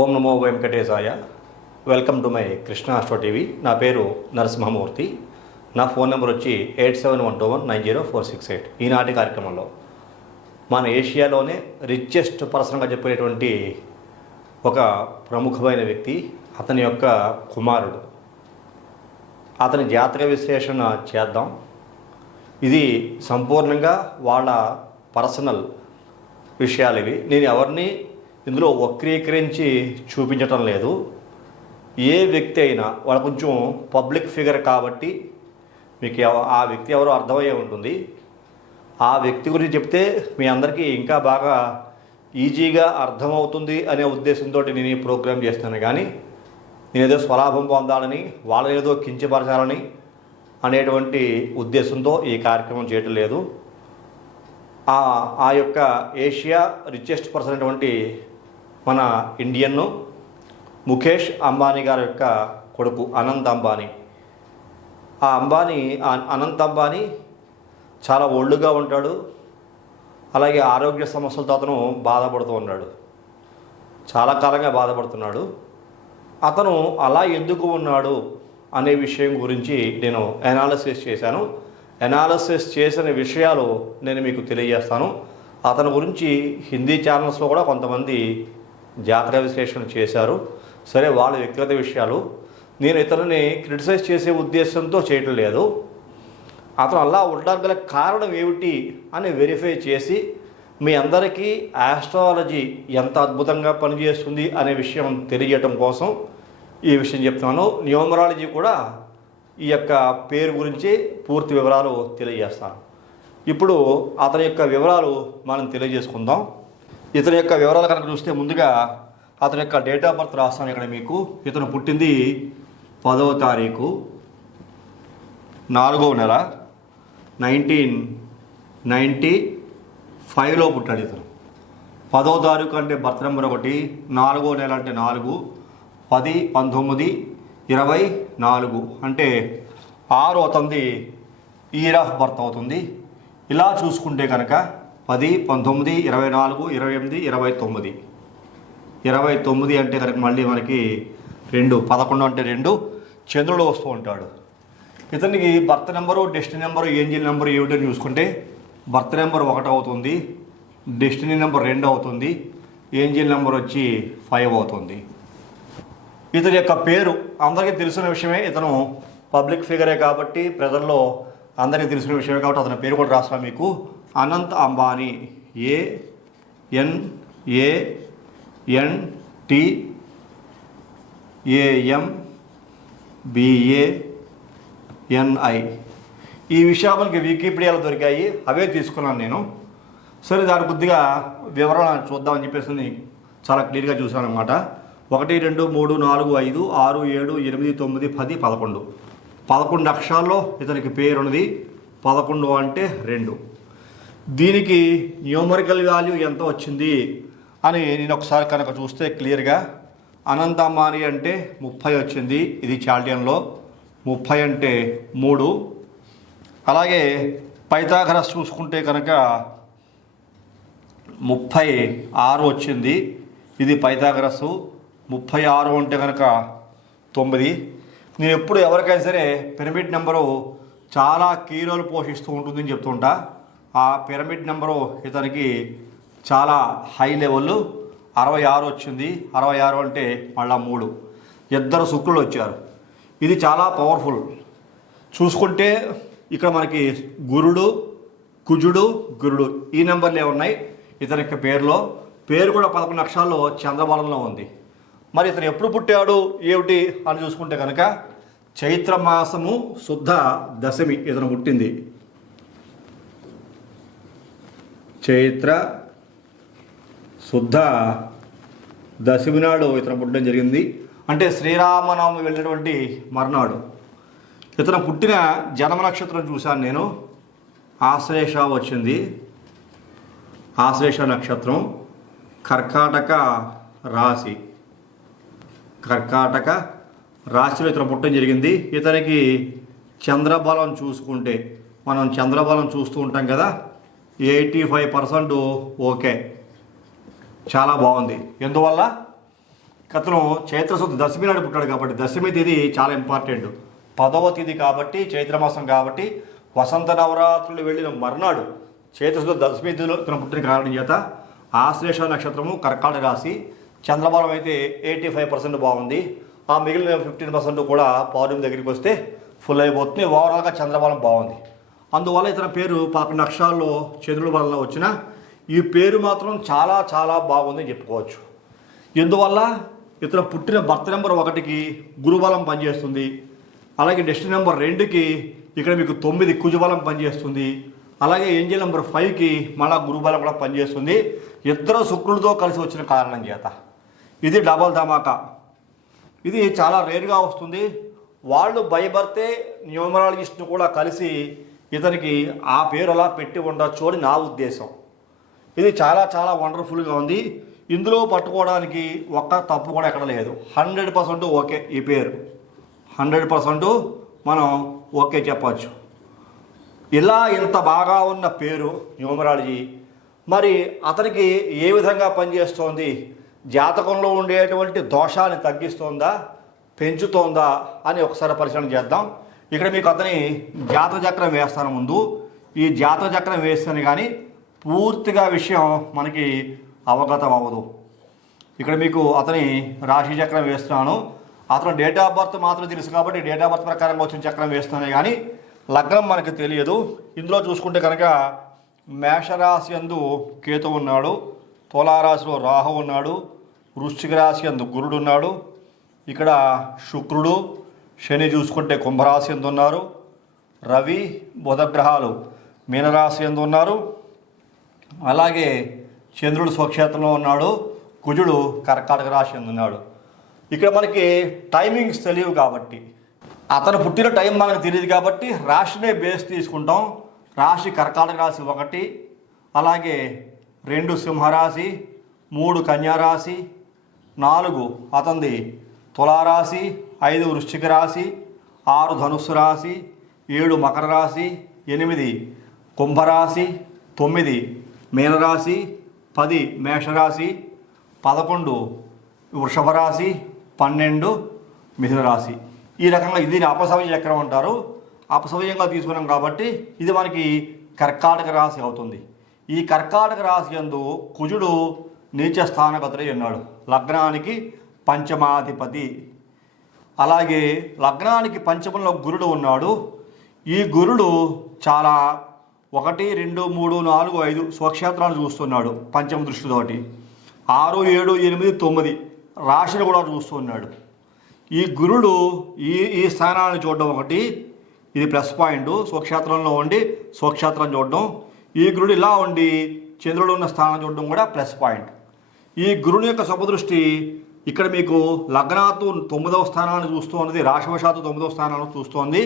ఓం నమో వెంకటేశాయ. Welcome to my Krishna astro TV. నా పేరు నరసింహమూర్తి. నా ఫోన్ నెంబర్ వచ్చి 8712190468. ఈనాటి కార్యక్రమంలో మన ఏషియాలోనే రిచెస్ట్ పర్సన్గా చెప్పేటువంటి ఒక ప్రముఖమైన వ్యక్తి, అతని యొక్క కుమారుడు, అతని జాతక విశ్లేషణ చేద్దాం. ఇది సంపూర్ణంగా వాళ్ళ పర్సనల్ విషయాలు ఇవి. నేను ఎవరిని ఇందులో వక్రీకరించి చూపించటం లేదు. ఏ వ్యక్తి అయినా వాళ్ళ కొంచెం పబ్లిక్ ఫిగర్ కాబట్టి మీకు ఆ వ్యక్తి ఎవరో అర్థమయ్యే ఉంటుంది. ఆ వ్యక్తి గురించి చెప్తే మీ అందరికీ ఇంకా బాగా ఈజీగా అర్థమవుతుంది అనే ఉద్దేశంతో నేను ఈ ప్రోగ్రాం చేస్తాను. కానీ నేనేదో స్వలాభం పొందాలని, వాళ్ళని ఏదో కించపరచాలని అనేటువంటి ఉద్దేశంతో ఈ కార్యక్రమం చేయటం లేదు. ఆ యొక్క ఏషియా రిచెస్ట్ పర్సన్ అయినటువంటి మన ఇండియన్ ముఖేష్ అంబానీ గారి యొక్క కొడుకు అనంత్ అంబానీ. అనంత్ అంబానీ చాలా ఒళ్ళుగా ఉంటాడు. అలాగే ఆరోగ్య సమస్యలతో అతను బాధపడుతూ ఉన్నాడు. చాలా కాలంగా బాధపడుతున్నాడు. అతను అలా ఎందుకు ఉన్నాడు అనే విషయం గురించి నేను అనాలిసిస్ చేశాను. అనాలిసిస్ చేసిన విషయాలు నేను మీకు తెలియజేస్తాను. అతని గురించి హిందీ ఛానల్స్లో కూడా కొంతమంది జాతక విశ్లేషణ చేశారు. సరే, వాళ్ళ వ్యక్తిగత విషయాలు. నేను ఇతరుని క్రిటిసైజ్ చేసే ఉద్దేశంతో చేయటం లేదు. అతను అలా ఉండడానికి గల కారణం ఏమిటి అని వెరిఫై చేసి మీ అందరికీ ఆస్ట్రాలజీ ఎంత అద్భుతంగా పనిచేస్తుంది అనే విషయం తెలియజేయటం కోసం ఈ విషయం చెప్తున్నాను. న్యూమరాలజీ కూడా ఈ యొక్క పేరు గురించి పూర్తి వివరాలు తెలియజేస్తాను. ఇప్పుడు అతని యొక్క వివరాలు మనం తెలియజేసుకుందాం. ఇతని యొక్క వివరాలు కనుక చూస్తే ముందుగా అతని యొక్క డేట్ ఆఫ్ బర్త్ రాస్తాను ఇక్కడ మీకు. ఇతను పుట్టింది 10వ తారీఖు 4వ నెల 1995లో పుట్టాడు ఇతను. 10వ తారీఖు అంటే బర్త్ నెంబర్ 1, 4వ నెల అంటే 4, 10, 19, 24 అంటే 6 అతనిది ఇయర్ ఆఫ్ బర్త్ అవుతుంది. ఇలా చూసుకుంటే కనుక 10, 19, 24, 28, 29. 29 అంటే కనుక మళ్ళీ మనకి 2, 11 అంటే 2 చంద్రుడు వస్తూ ఉంటాడు. ఇతనికి birth number, destiny number, angel number ఏమిటో చూసుకుంటే బర్త్ నెంబర్ 1 అవుతుంది, డెస్టినీ నెంబర్ 2 అవుతుంది, ఏంజిల్ నెంబర్ వచ్చి 5 అవుతుంది. ఇతని యొక్క పేరు అందరికీ తెలిసిన విషయమే. ఇతను పబ్లిక్ ఫిగరే కాబట్టి, ప్రజల్లో అందరికీ తెలిసిన విషయమే కాబట్టి అతని పేరు కూడా రాస్తాను మీకు. అనంత్ అంబానీ. ANANTAMBANI. ఈ విషయాలు మనకి వికీపీడియాలో దొరికాయి, అవే తీసుకున్నాను నేను. సరే, దాని కొద్దిగా వివరణ చూద్దామని చెప్పేసి చాలా క్లియర్గా చూసాను అనమాట. 1, 2, 3, 4, 5, 6, 7, 8, 9, 10, 11. 11 అక్షరాల్లో ఇతనికి పేరు ఉన్నది. 11 అంటే 2. దీనికి న్యూమరికల్ వాల్యూ ఎంత వచ్చింది అని నేను ఒకసారి కనుక చూస్తే క్లియర్గా అనంత్ అంబానీ అంటే 30 వచ్చింది. ఇది చాల్టియన్లో 30 అంటే 3. అలాగే పైథాగరస్ చూసుకుంటే కనుక 36 వచ్చింది. ఇది పైథాగరస్. 36 అంటే కనుక 9. నేను ఎప్పుడు ఎవరికైనా సరే పిరమిడ్ నెంబరు చాలా కీ రోల్ పోషిస్తూ ఉంటుందని చెప్తుంటా. ఆ పిరమిడ్ నెంబరు ఇతనికి చాలా హై లెవెల్ 66 వచ్చింది. 66 అంటే మళ్ళా 3. 2 శుక్రులు వచ్చారు. ఇది చాలా పవర్ఫుల్. చూసుకుంటే ఇక్కడ మనకి గురుడు, కుజుడు, గురుడు ఈ నెంబర్లే ఉన్నాయి ఇతని యొక్క పేరులో. పేరు కూడా 11 అక్షరాల్లో చంద్రబలంలో ఉంది. మరి ఇతను ఎప్పుడు పుట్టాడు ఏమిటి అని చూసుకుంటే కనుక చైత్రమాసము శుద్ధ దశమి ఇతను పుట్టింది. చైత్ర శుద్ధ దశమి నాడు ఇతను పుట్టడం జరిగింది. అంటే శ్రీరామనవమి వెళ్ళినటువంటి మర్నాడు. ఇతను పుట్టిన జన్మ నక్షత్రం చూశాను నేను. ఆశ్లేష వచ్చింది. ఆశ్లేష నక్షత్రం కర్కాటక రాశి. కర్కాటక రాశిలో ఇతను పుట్టడం జరిగింది. ఇతనికి చంద్రబలం చూసుకుంటే, మనం చంద్రబలం చూస్తూ ఉంటాం కదా, 85% ఓకే, చాలా బాగుంది. ఎందువల్ల అతను చైత్రశుద్ధ దశమి నాడు పుట్టాడు కాబట్టి దశమి తేదీ చాలా ఇంపార్టెంట్. 10వ తేదీ కాబట్టి చైత్రమాసం కాబట్టి వసంత నవరాత్రులు వెళ్ళిన మర్నాడు చైత్రశుద్ధ దశమి తేదీలో ఇతను పుట్టిన కారణం చేత ఆశ్లేష నక్షత్రము కర్కాటక రాశి. చంద్రబలం అయితే 85% బాగుంది. ఆ మిగిలిన 15% కూడా పౌర్ణమి దగ్గరికి వస్తే ఫుల్ అయిపోతుంది. ఓవరాల్గా చంద్రబలం బాగుంది. అందువల్ల ఇతని పేరు 11 అక్షరాల్లో చంద్రుడి వలన వచ్చిన ఈ పేరు మాత్రం చాలా చాలా బాగుందని చెప్పుకోవచ్చు. ఎందువల్ల ఇతను పుట్టిన బర్త్ నెంబర్ 1కి గురుబలం పనిచేస్తుంది. అలాగే డెస్టినీ నెంబర్ 2కి ఇక్కడ మీకు 9 కుజబలం పనిచేస్తుంది. అలాగే ఏంజల్ నెంబర్ 5కి మళ్ళా గురుబలం కూడా పనిచేస్తుంది. ఇద్దరు శుక్రుడితో కలిసి వచ్చిన కారణం చేత ఇది డబల్ ధమాకా. ఇది చాలా రేర్గా వస్తుంది. వాళ్ళు బై బర్తే న్యూమరాలజిస్ట్ను కూడా కలిసి ఇతనికి ఆ పేరు అలా పెట్టి ఉండొచ్చు అని నా ఉద్దేశం. ఇది చాలా చాలా వండర్ఫుల్గా ఉంది. ఇందులో పట్టుకోవడానికి ఒక్క తప్పు కూడా ఎక్కడ లేదు. 100% ఓకే. ఈ పేరు 100% మనం ఓకే చెప్పచ్చు. ఇలా ఇంత బాగా ఉన్న పేరు న్యూమరాలజీ మరి అతనికి ఏ విధంగా పనిచేస్తోంది, జాతకంలో ఉండేటువంటి దోషాన్ని తగ్గిస్తోందా పెంచుతోందా అని ఒకసారి పరిశీలన చేద్దాం. ఇక్కడ మీకు అతని జాతక చక్రం వేస్తాను. ముందు ఈ జాతక చక్రం వేస్తాను కానీ పూర్తిగా విషయం మనకి అవగతం అవ్వదు. ఇక్కడ మీకు అతని రాశి చక్రం వేస్తున్నాను. అతను డేట్ ఆఫ్ బర్త్ మాత్రం తెలుసు కాబట్టి డేట్ ఆఫ్ బర్త్ ప్రకారంగా వచ్చిన చక్రం వేస్తున్నాను కానీ లగ్నం మనకు తెలియదు. ఇందులో చూసుకుంటే కనుక మేషరాశి యందు కేతు ఉన్నాడు, తులారాశిలో రాహు ఉన్నాడు, వృశ్చిక రాశి యందు గురుడు ఉన్నాడు, ఇక్కడ శుక్రుడు, శని చూసుకుంటే కుంభరాశి యందు ఉన్నారు, రవి బుధగ్రహాలు మీనరాశి యందు ఉన్నారు, అలాగే చంద్రుడు స్వక్షేత్రంలో ఉన్నాడు, కుజుడు కర్కాటక రాశి యందు ఉన్నాడు. ఇక్కడ మనకి టైమింగ్స్ తెలియవు కాబట్టి అతను పుట్టిన టైం మనకు తెలియదు కాబట్టి రాశినే బేస్ తీసుకుంటాం. రాశి కర్కాటక రాశి 1, అలాగే 2 సింహరాశి, 3 కన్యారాశి, 4 అతనిది తులారాశి, 5 వృశ్చిక రాశి, 6 ధనుస్సు రాశి, 7 మకర రాశి, 8 కుంభరాశి, 9 మీనరాశి, 10 మేషరాశి, 11 వృషభ రాశి, 12 మిథున రాశి. ఈ రకంగా దీన్ని అపసవ్య చక్రం అంటారు. అపసవ్యంగా తీసుకున్నాం కాబట్టి ఇది మనకి కర్కాటక రాశి అవుతుంది. ఈ కర్కాటక రాశి యందు కుజుడు నీచ స్థానగతుడై ఉన్నాడు. లగ్నానికి పంచమాధిపతి. అలాగే లగ్నానికి పంచమంలో గురుడు ఉన్నాడు. ఈ గురుడు చాలా 1, 2, 3, 4, 5 స్వక్షేత్రాలు చూస్తున్నాడు పంచమ దృష్టితోటి. 6, 7, 8, 9 రాశిని కూడా చూస్తున్నాడు. ఈ గురుడు ఈ స్థానాన్ని చూడడం ఒకటి, ఇది ప్లస్ పాయింట్. స్వక్షేత్రంలో ఉండి స్వక్షేత్రం చూడడం. ఈ గురుడు ఇలా ఉండి చంద్రుడు ఉన్న స్థానం చూడడం కూడా ప్లస్ పాయింట్. ఈ గురుని యొక్క శుభదృష్టి ఇక్కడ మీకు లగ్నాత్తు 9వ స్థానాన్ని చూస్తోంది, రాశివశాత్తు 9వ స్థానాన్ని చూస్తోంది.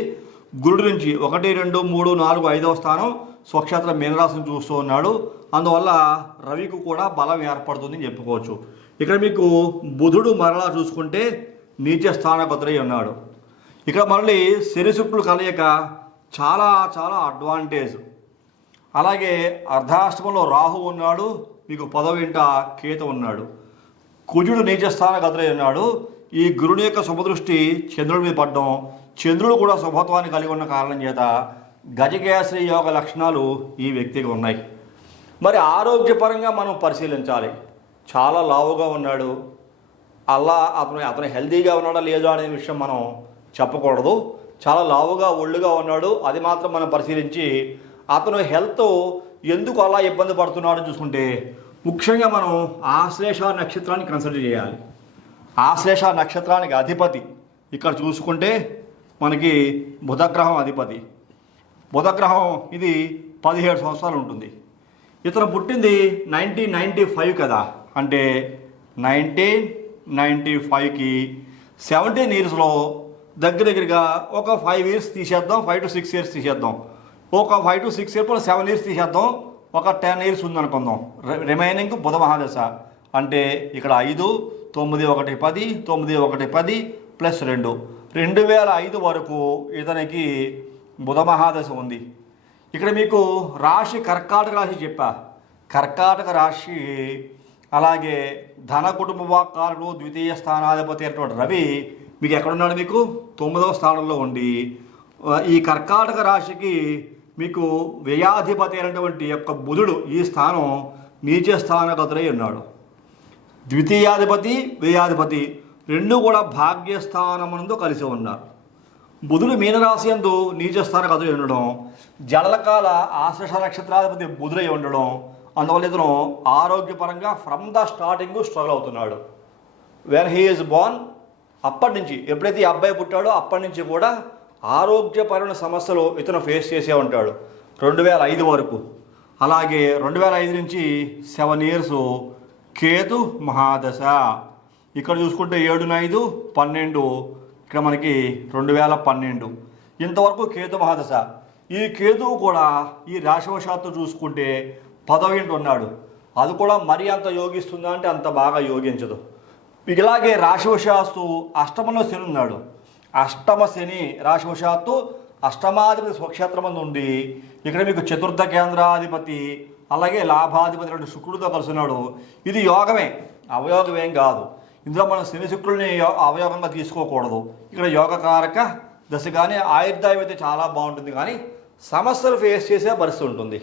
గురుడు నుంచి 1, 2, 3, 4, 5వ స్థానం స్వక్షేత్రం మీనరాశిని చూస్తూ ఉన్నాడు. అందువల్ల రవికి కూడా బలం ఏర్పడుతుందని చెప్పుకోవచ్చు. ఇక్కడ మీకు బుధుడు మరలా చూసుకుంటే నీచ స్థానగతుడై ఉన్నాడు. ఇక్కడ మళ్ళీ శని శుక్రులు కలయిక చాలా చాలా అడ్వాంటేజ్. అలాగే అర్ధాష్టమంలో రాహు ఉన్నాడు, మీకు 10వ ఇంట కేతు ఉన్నాడు. కుజుడు నీచ స్థానగతుడై ఉన్నాడు. ఈ గురుని యొక్క శుభదృష్టి చంద్రుడి మీద పడడం, చంద్రుడు కూడా శుభత్వాన్ని కలిగి ఉన్న కారణం చేత గజకేసరి యోగ లక్షణాలు ఈ వ్యక్తికి ఉన్నాయి. మరి ఆరోగ్యపరంగా మనం పరిశీలించాలి. చాలా లావుగా ఉన్నాడు, అలా అతను హెల్తీగా ఉన్నాడా లేదో అనే విషయం మనం చెప్పకూడదు. చాలా లావుగా ఒళ్ళుగా ఉన్నాడు, అది మాత్రం మనం పరిశీలించి అతను హెల్త్ ఎందుకు అలా ఇబ్బంది పడుతున్నాడో చూసుకుంటే ముఖ్యంగా మనం ఆశ్లేష నక్షత్రాన్ని కన్సిడర్ చేయాలి. ఆశ్లేష నక్షత్రానికి అధిపతి ఇక్కడ చూసుకుంటే మనకి బుధగ్రహం అధిపతి. బుధగ్రహం ఇది 17 సంవత్సరాలు ఉంటుంది. ఇతను పుట్టింది 1995 కదా, అంటే 1995కి 17 ఇయర్స్లో దగ్గరగా ఒక 5 ఇయర్స్ తీసేద్దాం, 5 to 6 ఇయర్స్ తీసేద్దాం. ఒక 5 to 6 ఇయర్స్ 7 ఇయర్స్ తీసేద్దాం, ఒక 10 ఇయర్స్ ఉందనుకుందాం. రిమైనింగ్ బుధ మహాదశ అంటే ఇక్కడ 5, 9, 1, 10, 9, 1, 10 ప్లస్ 2, 2005 వరకు ఇతనికి బుధ మహాదశ ఉంది. ఇక్కడ మీకు రాశి కర్కాటక రాశి చెప్పా. కర్కాటక రాశి అలాగే ధన కుటుంబ వాక్కారుడు ద్వితీయ స్థానాధిపతి అయినటువంటి రవి మీకు ఎక్కడున్నాడు? మీకు 9వ స్థానంలో ఉండి ఈ కర్కాటక రాశికి మీకు వ్యయాధిపతి అయినటువంటి యొక్క బుధుడు ఈ స్థానం నీచ స్థానగతుడై ఉన్నాడు. ద్వితీయాధిపతి వ్యయాధిపతి రెండు కూడా భాగ్యస్థానమునందు కలిసి ఉన్నారు. బుధుడు మీనరాశి యందు నీచ స్థానగతుడై ఉండడం, జలకాల ఆశ్లేష నక్షత్రాధిపతి బుధుడై ఉండడం, అందువల్ల ఇతను ఆరోగ్యపరంగా ఫ్రమ్ ద స్టార్టింగ్ స్ట్రగుల్ అవుతున్నాడు. వెన్ హీ ఈజ్ బోర్న్ అప్పటి నుంచి, ఎప్పుడైతే ఈ అబ్బాయి పుట్టాడో అప్పటి నుంచి కూడా ఆరోగ్యపరమైన సమస్యలు ఇతను ఫేస్ చేసే ఉంటాడు 2005 వరకు. అలాగే 2005 నుంచి 7 years కేతు మహాదశ. ఇక్కడ చూసుకుంటే 7, 5, 12, ఇక్కడ మనకి 2012 ఇంతవరకు కేతు మహాదశ. ఈ కేతువు కూడా ఈ రాశివశాత్తు చూసుకుంటే 10వ ఇంటి ఉన్నాడు. అది కూడా మరీ అంత యోగిస్తుందా అంటే అంత బాగా యోగించదు. ఇలాగే రాశివశాత్తు అష్టమంలో శని ఉన్నాడు. అష్టమ శని రాశివశాత్తు అష్టమాధిపతి స్వక్షేత్రమందు ఉండి ఇక్కడ మీకు చతుర్థ కేంద్రాధిపతి అలాగే లాభాధిపతి రెండు శుక్రుడితో కలుస్తున్నాడు. ఇది యోగమే, అవయోగమేం కాదు. ఇందులో మనం శని శుక్రుడిని అవయోగంగా తీసుకోకూడదు. ఇక్కడ యోగకారక దశ కానీ ఆయుర్దాయం అయితే చాలా బాగుంటుంది, కానీ సమస్యలు ఫేస్ చేసే పరిస్థితి ఉంటుంది.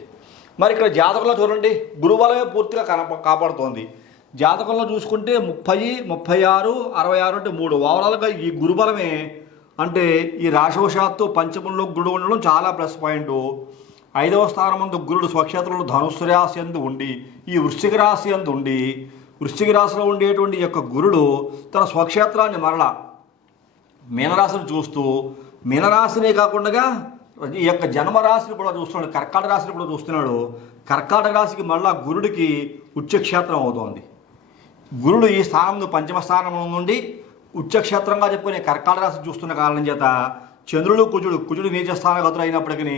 మరి ఇక్కడ జాతకంలో చూడండి, గురుబలమే పూర్తిగా కాపాడుతోంది. జాతకంలో చూసుకుంటే 30, 36, 66 అంటే 3 ఓవరాల్గా ఈ గురుబలమే. అంటే ఈ రాశివశాత్తు పంచమంలో గురుడు ఉండడం చాలా ప్లస్ పాయింట్. 5వ స్థానం ముందు గురుడు స్వక్షేత్రంలో ధనుస్సు రాశి అందు ఉండి ఈ వృశ్చిక రాశి అందు ఉండి వృశ్చిక రాశిలో ఉండేటువంటి యొక్క గురుడు తన స్వక్షేత్రాన్ని మరలా మీనరాశిని చూస్తూ మీనరాశినే కాకుండా ఈ యొక్క జన్మరాశిని కూడా చూస్తున్నాడు, కర్కాటక రాశిని కూడా చూస్తున్నాడు. కర్కాటక రాశికి మళ్ళా గురుడికి ఉచ్చక్షేత్రం అవుతోంది. గురుడు ఈ స్థానం పంచమ స్థానం నుండి ఉచ్చక్షేత్రంగా చెప్పుకునే కర్కాటక రాశి చూస్తున్న కారణం చేత చంద్రుడు కుజుడు నీచ స్థానగతులు అయినప్పటికీ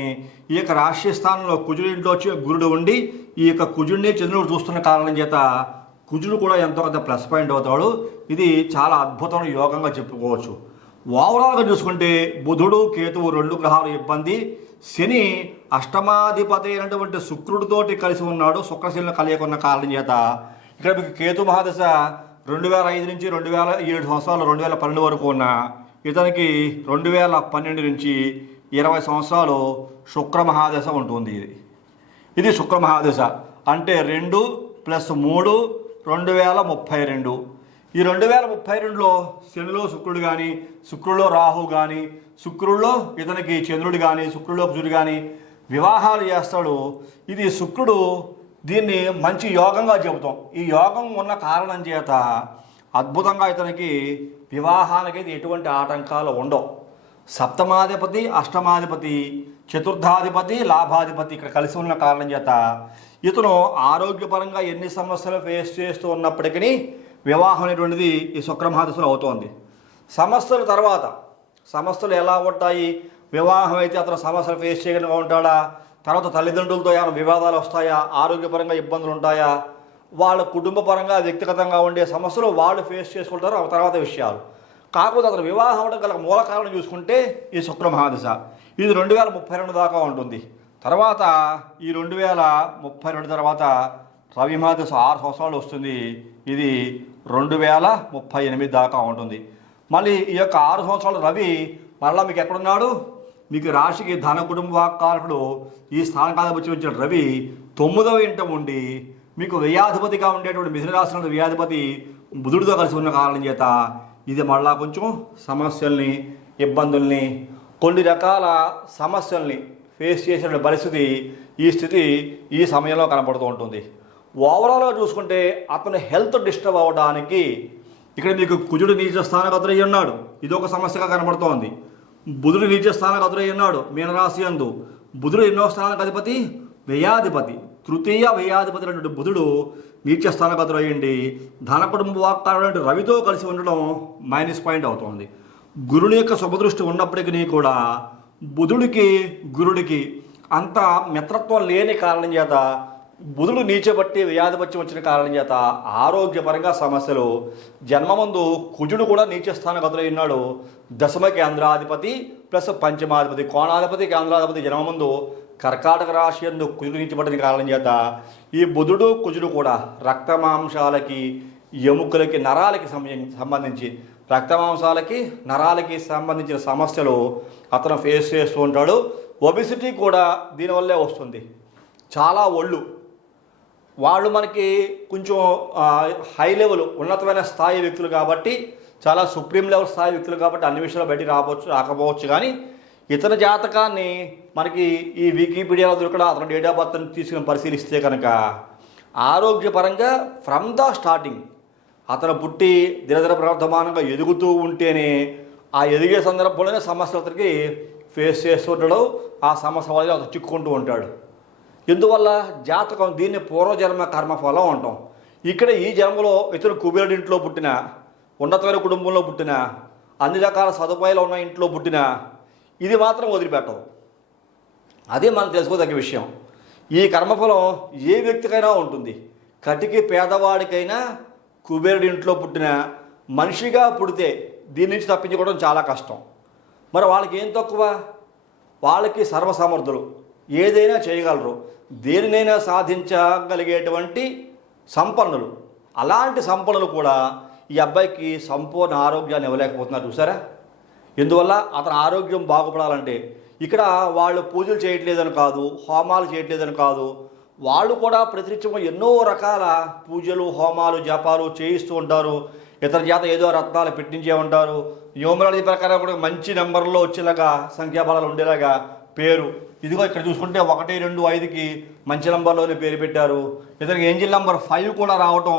ఈ యొక్క రాశి స్థానంలో కుజుడి ఇంట్లో వచ్చి గురుడు ఉండి ఈ యొక్క కుజుడిని చంద్రుడు చూస్తున్న కారణం చేత కుజుడు కూడా ఎంతో కొంత ప్లస్ పాయింట్ అవుతాడు. ఇది చాలా అద్భుతమైన యోగంగా చెప్పుకోవచ్చు. ఓవరాల్గా చూసుకుంటే బుధుడు కేతువు 2 గ్రహాలు ఇబ్బంది. శని అష్టమాధిపతి అయినటువంటి శుక్రుడితోటి కలిసి ఉన్నాడు. శుక్రశనిలో కలియకున్న కారణం చేత ఇక్కడ మీకు కేతు మహాదశ 2005 నుంచి 2007 సంవత్సరాలు 2012 వరకు ఉన్న ఇతనికి 2012 నుంచి 20 సంవత్సరాలు శుక్ర మహాదశ ఉంటుంది. ఇది శుక్ర మహాదశ అంటే 2 + 3 2032. ఈ 2032లో శనిలో శుక్రుడు కానీ శుక్రుడిలో రాహు కానీ శుక్రుడిలో ఇతనికి చంద్రుడు కానీ శుక్రుడిలో కుజుడు కానీ వివాహాలు చేస్తాడు. ఇది శుక్రుడు దీన్ని మంచి యోగంగా చెబుతాం. ఈ యోగం ఉన్న కారణం చేత అద్భుతంగా ఇతనికి వివాహానికి ఎటువంటి ఆటంకాలు ఉండవు. సప్తమాధిపతి అష్టమాధిపతి చతుర్థాధిపతి లాభాధిపతి ఇక్కడ కలిసి ఉన్న కారణం చేత ఇతను ఆరోగ్యపరంగా ఎన్ని సమస్యలు ఫేస్ చేస్తూ ఉన్నప్పటికీ వివాహం అనేటువంటిది ఈ శుక్రమహాదశలో అవుతోంది. సమస్యలు ఎలా ఉంటాయి? వివాహం అయితే అతను సమస్యలు ఫేస్ చేయగలిగా ఉంటాడా? తర్వాత తల్లిదండ్రులతో ఏమైనా వివాదాలు వస్తాయా? ఆరోగ్యపరంగా ఇబ్బందులు ఉంటాయా? వాళ్ళ కుటుంబపరంగా వ్యక్తిగతంగా ఉండే సమస్యలు వాళ్ళు ఫేస్ చేసుకుంటారు, ఆ తర్వాత విషయాలు. కాకపోతే అతను వివాహం అవడం గల మూల కారణం చూసుకుంటే ఈ శుక్రమహాదశ ఇది 2032 దాకా ఉంటుంది. తర్వాత ఈ 2032 తర్వాత రవి మహాదశ 6 సంవత్సరాలు వస్తుంది. ఇది 2038 దాకా ఉంటుంది. మళ్ళీ ఈ యొక్క 6 సంవత్సరాలు రవి మళ్ళీ మీకు ఎక్కడున్నాడు? మీకు రాశికి ధన కుటుంబకారకుడు ఈ స్థానకాధిపతి వచ్చిన రవి 9వ ఇంట ఉండి మీకు వ్యయాధిపతిగా ఉండేటువంటి మిథున రాశిలో వ్యయాధిపతి బుధుడితో కలిసి ఉన్న కారణం చేత ఇది మళ్ళా కొంచెం సమస్యల్ని ఇబ్బందుల్ని కొన్ని రకాల సమస్యల్ని ఫేస్ చేసిన పరిస్థితి ఈ స్థితి ఈ సమయంలో కనపడుతూ ఉంటుంది. ఓవరాల్గా చూసుకుంటే అతను హెల్త్ డిస్టర్బ్ అవ్వడానికి ఇక్కడ మీకు కుజుడు నీచ స్థానగతుడై ఉన్నాడు, ఇదొక సమస్యగా కనబడుతోంది. బుధుడు నీచ స్థానగతుడై ఉన్నాడు మీనరాశి యందు. బుధుడు ఎన్నో స్థానానికి అధిపతి? వ్యయాధిపతి. తృతీయ వ్యయాధిపతి అయినటువంటి బుధుడు నీచ స్థానగతుడు అయ్యండి ధన కుటుంబ వాక్కారుడు రవితో కలిసి ఉండడం మైనస్ పాయింట్ అవుతోంది. గురుని యొక్క శుభదృష్టి ఉన్నప్పటికీ కూడా బుధుడికి గురుడికి అంత మిత్రత్వం లేని కారణం చేత బుధుడు నీచబట్టి వ్యాధిపత్యం వచ్చిన కారణం చేత ఆరోగ్యపరంగా సమస్యలు. జన్మమందు కుజుడు కూడా నీచ స్థానగతుడై ఉన్నాడు. దశమ కేంద్రాధిపతి ప్లస్ పంచమాధిపతి కోణాధిపతి కేంద్రాధిపతి జన్మమందు కర్కాటక రాశి యందు కుజునించబడిన కారణం చేత ఈ బుధుడు కుజుడు కూడా రక్తమాంసాలకి ఎముకలకి నరాలకి సంబంధించి రక్తమాంసాలకి నరాలకి సంబంధించిన సమస్యలు అతను ఫేస్ చేస్తూ ఉంటాడు. ఒబిసిటీ కూడా దీనివల్లే వస్తుంది. చాలా ఒళ్ళు వాళ్ళు మనకి కొంచెం హై లెవెల్ ఉన్నతమైన స్థాయి వ్యక్తులు కాబట్టి, చాలా సుప్రీం లెవెల్ స్థాయి వ్యక్తులు కాబట్టి అన్ని విషయాలు బయటికి రాకపోవచ్చు. కానీ ఇతర జాతకాన్ని మనకి ఈ వికీపీడియాలో దొరకడం, అతను డేట్ ఆఫ్ బర్త్ని తీసుకుని పరిశీలిస్తే కనుక ఆరోగ్యపరంగా ఫ్రమ్ ద స్టార్టింగ్ అతను పుట్టి దినదిన ప్రవర్ధమానంగా ఎదుగుతూ ఉంటేనే ఆ ఎదిగే సందర్భంలోనే సమస్యలు అతనికి ఫేస్ చేస్తూ ఉంటాడు. ఆ సమస్య వల్ల అతను చిక్కుకుంటూ ఉంటాడు. ఎందువల్ల జాతకం దీన్ని పూర్వజన్మ కర్మఫలం అంటాం. ఇక్కడ ఈ జన్మలో ఇతను కుబేరుడి ఇంట్లో పుట్టిన, ఉన్నతమైన కుటుంబంలో పుట్టిన, అన్ని రకాల సదుపాయాలు ఉన్న ఇంట్లో పుట్టిన, ఇది మాత్రం వదిలిపెట్టదు. అదే మనం తెలుసుకోదగ్గ విషయం. ఈ కర్మఫలం ఏ వ్యక్తికైనా ఉంటుంది. కటికి పేదవాడికైనా కుబేరుడి ఇంట్లో పుట్టిన మనిషిగా పుడితే దీని నుంచి తప్పించుకోవడం చాలా కష్టం. మరి వాళ్ళకి ఏం తక్కువ? వాళ్ళకి సర్వసమర్థులు, ఏదైనా చేయగలరు, దేనినైనా సాధించగలిగేటువంటి సంపన్నులు. అలాంటి సంపన్నులు కూడా ఈ అబ్బాయికి సంపూర్ణ ఆరోగ్యాన్ని ఇవ్వలేకపోతున్నారు. చూసారా? ఎందువల్ల అతని ఆరోగ్యం బాగుపడాలంటే ఇక్కడ వాళ్ళు పూజలు చేయట్లేదని కాదు, హోమాలు చేయట్లేదని కాదు, వాళ్ళు కూడా ప్రతినిత్యం ఎన్నో రకాల పూజలు, హోమాలు, జపాలు చేయిస్తూ ఉంటారు. ఇతర చేత ఏదో రత్నాలు పెట్టించే ఉంటారు. న్యూమరాలజీ ప్రకారం కూడా మంచి నెంబర్లో వచ్చేలాగా, సంఖ్యాబలాలు ఉండేలాగా పేరు. ఇదిగో ఇక్కడ చూసుకుంటే 1, 2, 5కి మంచి నెంబర్లోనే పేరు పెట్టారు. ఇతనికి ఏంజిల్ నెంబర్ 5 కూడా రావటం,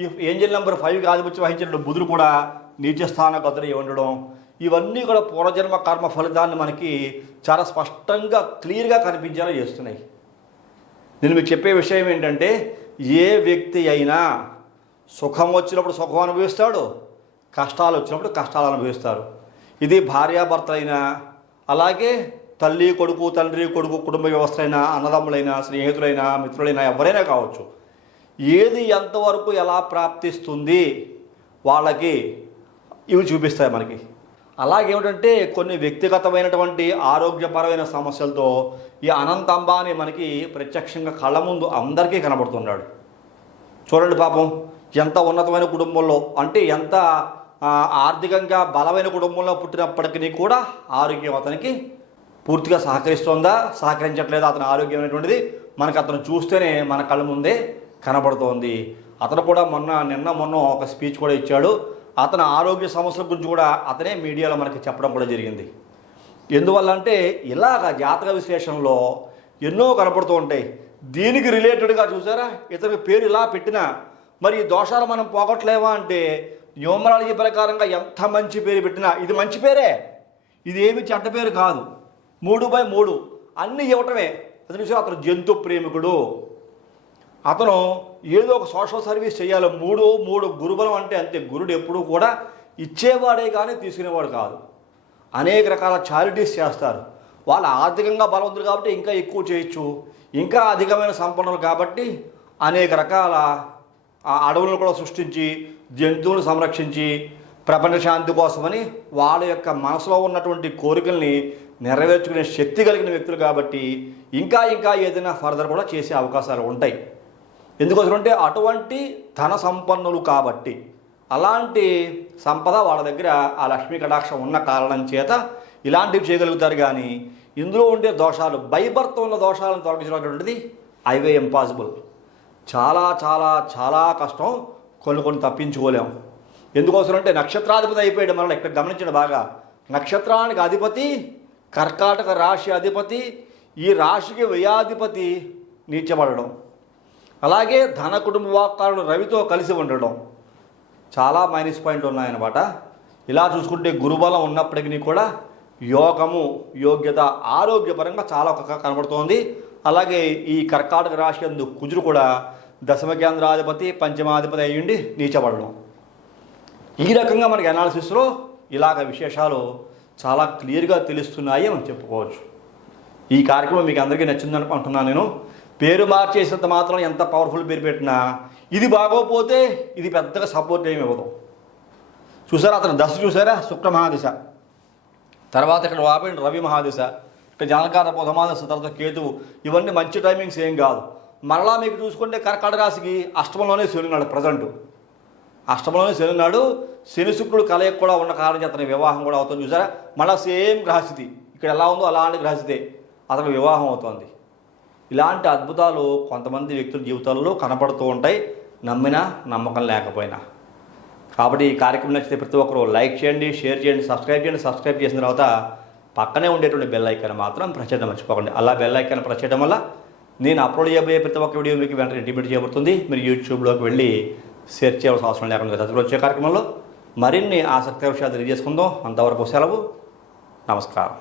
ఈ ఏంజిల్ నెంబర్ 5కి ఆధిపత్యం వహించిన బుధుడు కూడా నీచ స్థానగతుడై ఉండడం, ఇవన్నీ కూడా పూర్వజన్మ కర్మ ఫలితాన్ని మనకి చాలా స్పష్టంగా క్లియర్గా కనిపించేలా చేస్తున్నాయి. నేను మీకు చెప్పే విషయం ఏంటంటే, ఏ వ్యక్తి అయినా సుఖం వచ్చినప్పుడు సుఖం అనుభవిస్తాడు, కష్టాలు వచ్చినప్పుడు కష్టాలు అనుభవిస్తారు. ఇది భార్యాభర్తలైనా, అలాగే తల్లి కొడుకు, తండ్రి కొడుకు, కుటుంబ వ్యవస్థ అయినా, అన్నదమ్ములైనా, స్నేహితులైనా, మిత్రులైనా, ఎవరైనా కావచ్చు. ఏది ఎంతవరకు ఎలా ప్రాప్తిస్తుంది వాళ్ళకి ఇవి చూపిస్తాయి మనకి. అలాగేమిటంటే కొన్ని వ్యక్తిగతమైనటువంటి ఆరోగ్యపరమైన సమస్యలతో ఈ అనంత అంబానీ మనకి ప్రత్యక్షంగా కళ్ళ ముందు అందరికీ కనబడుతున్నాడు. చూడండి పాపం, ఎంత ఉన్నతమైన కుటుంబంలో, అంటే ఎంత ఆర్థికంగా బలమైన కుటుంబంలో పుట్టినప్పటికీ కూడా ఆరోగ్యం అతనికి పూర్తిగా సహకరిస్తుందా, సహకరించట్లేదా అతని ఆరోగ్యం అనేటువంటిది మనకు అతను చూస్తేనే మన కళ్ళ ముందే కనబడుతోంది. అతను కూడా నిన్న మొన్న ఒక స్పీచ్ కూడా ఇచ్చాడు. అతని ఆరోగ్య సమస్యల గురించి కూడా అతనే మీడియాలో మనకి చెప్పడం కూడా జరిగింది. ఎందువల్ల అంటే ఇలాగ జాతక విశ్లేషణలో ఎన్నో కనపడుతూ ఉంటాయి. దీనికి రిలేటెడ్గా చూసారా, ఇతనికి పేరు ఇలా పెట్టినా మరి ఈ దోషాలు మనం పోగొట్టలేవా అంటే, న్యూమరాలజీ ప్రకారంగా ఎంత మంచి పేరు పెట్టినా ఇది మంచి పేరే, ఇది ఏమి చెడ్డ పేరు కాదు. 3/3 అన్నీ ఇవ్వటమే. అతను జంతు ప్రేమికుడు, అతను ఏదో ఒక సోషల్ సర్వీస్ చేయాలి. 3 గురుబలం అంటే అంతే. గురుడు ఎప్పుడూ కూడా ఇచ్చేవాడే కానీ తీసుకునేవాడు కాదు. అనేక రకాల చారిటీస్ చేస్తారు. వాళ్ళు ఆర్థికంగా బలవంతులు కాబట్టి ఇంకా ఎక్కువ చేయొచ్చు, ఇంకా అధికమైన సంపన్నులు కాబట్టి అనేక రకాల అడవులను కూడా సృష్టించి, జంతువులను సంరక్షించి, ప్రపంచ శాంతి కోసమని వాళ్ళ యొక్క మనసులో ఉన్నటువంటి కోరికల్ని నెరవేర్చుకునే శక్తి కలిగిన వ్యక్తులు కాబట్టి ఇంకా ఏదైనా ఫర్దర్ కూడా చేసే అవకాశాలు ఉంటాయి. ఎందుకోసం అంటే అటువంటి ధన సంపన్నులు కాబట్టి, అలాంటి సంపద వాళ్ళ దగ్గర ఆ లక్ష్మీ కటాక్షం ఉన్న కారణం చేత ఇలాంటివి చేయగలుగుతారు. కానీ ఇందులో ఉండే దోషాలు, బైబర్త్ ఉన్న దోషాలను తొలగించడం అవే ఇంపాసిబుల్. చాలా చాలా చాలా కష్టం. కొన్ని తప్పించుకోలేము. ఎందుకోసం అంటే నక్షత్రాధిపతి అయిపోయాడు. మనం ఇక్కడ గమనించండి బాగా, నక్షత్రానికి అధిపతి కర్కాటక రాశి అధిపతి, ఈ రాశికి వ్యయాధిపతి నీచబడడం, అలాగే ధన కుటుంబ వాక్కారుడు రవితో కలిసి ఉండడం, చాలా మైనస్ పాయింట్ ఉన్నాయన్నమాట. ఇలా చూసుకుంటే గురుబలం ఉన్నప్పటికీ కూడా యోగము, యోగ్యత, ఆరోగ్యపరంగా చాలా కనబడుతోంది. అలాగే ఈ కర్కాటక రాశి యందు కుజుడు కూడా దశమ కేంద్రాధిపతి, పంచమాధిపతి అయ్యుండి నీచబడడం. ఈ రకంగా మనకి అనాలిసిస్లో ఇలాగ విశేషాలు చాలా క్లియర్గా తెలుస్తున్నాయి అని చెప్పుకోవచ్చు. ఈ కార్యక్రమం మీకు అందరికీ నచ్చిందని అనుకుంటున్నాను నేను. పేరు మార్చేసినంత మాత్రం ఎంత పవర్ఫుల్ పేరు పెట్టినా ఇది బాగోపోతే ఇది పెద్దగా సపోర్ట్ ఏమి ఇవ్వదు. చూసారా, అతను దశ చూసారా, శుక్ర మహాదశ, తర్వాత ఇక్కడ వాపండి రవి మహాదశ, అంటే జనకార బుధమాన తర్వాత కేతువు ఇవన్నీ మంచి టైమింగ్స్ ఏం కాదు. మరలా మీకు చూసుకుంటే కర్కాటక రాశికి అష్టమంలోనే శని ఉన్నాడు. ప్రజెంట్ అష్టమంలోనే శని ఉన్నాడు. శని శుక్రుడు కలయిక కూడా ఉన్న కారణం చేత వివాహం కూడా అవుతుంది. చూసారా, మళ్ళీ సేమ్ గ్రహస్థితి ఇక్కడ ఎలా ఉందో అలాంటి గ్రహస్థితే అతను వివాహం అవుతుంది. ఇలాంటి అద్భుతాలు కొంతమంది వ్యక్తుల జీవితాల్లో కనపడుతూ ఉంటాయి, నమ్మినా నమ్మకం లేకపోయినా. కాబట్టి ఈ కార్యక్రమం నచ్చితే ప్రతి ఒక్కరూ లైక్ చేయండి, షేర్ చేయండి, సబ్స్క్రైబ్ చేయండి. సబ్స్క్రైబ్ చేసిన తర్వాత పక్కనే ఉండేటువంటి బెల్ ఐకాన్ మాత్రం ప్రెస్ చేయడం మర్చిపోకండి. అలా బెల్ ఐకాన్ ప్రెస్ చేయడం వల్ల నేను అప్లోడ్ చేయబోయే ప్రతి ఒక్క వీడియో మీకు వెంటనే ఇంటిమేట్ చేయబడుతుంది. మీరు యూట్యూబ్లోకి వెళ్ళి షేర్ చేయవలసిన అవసరం లేకుండా తదుపరి వచ్చే కార్యక్రమంలో మరిన్ని ఆసక్తికర విషయాలు తెలియజేసుకుందాం. అంతవరకు సెలవు, నమస్కారం.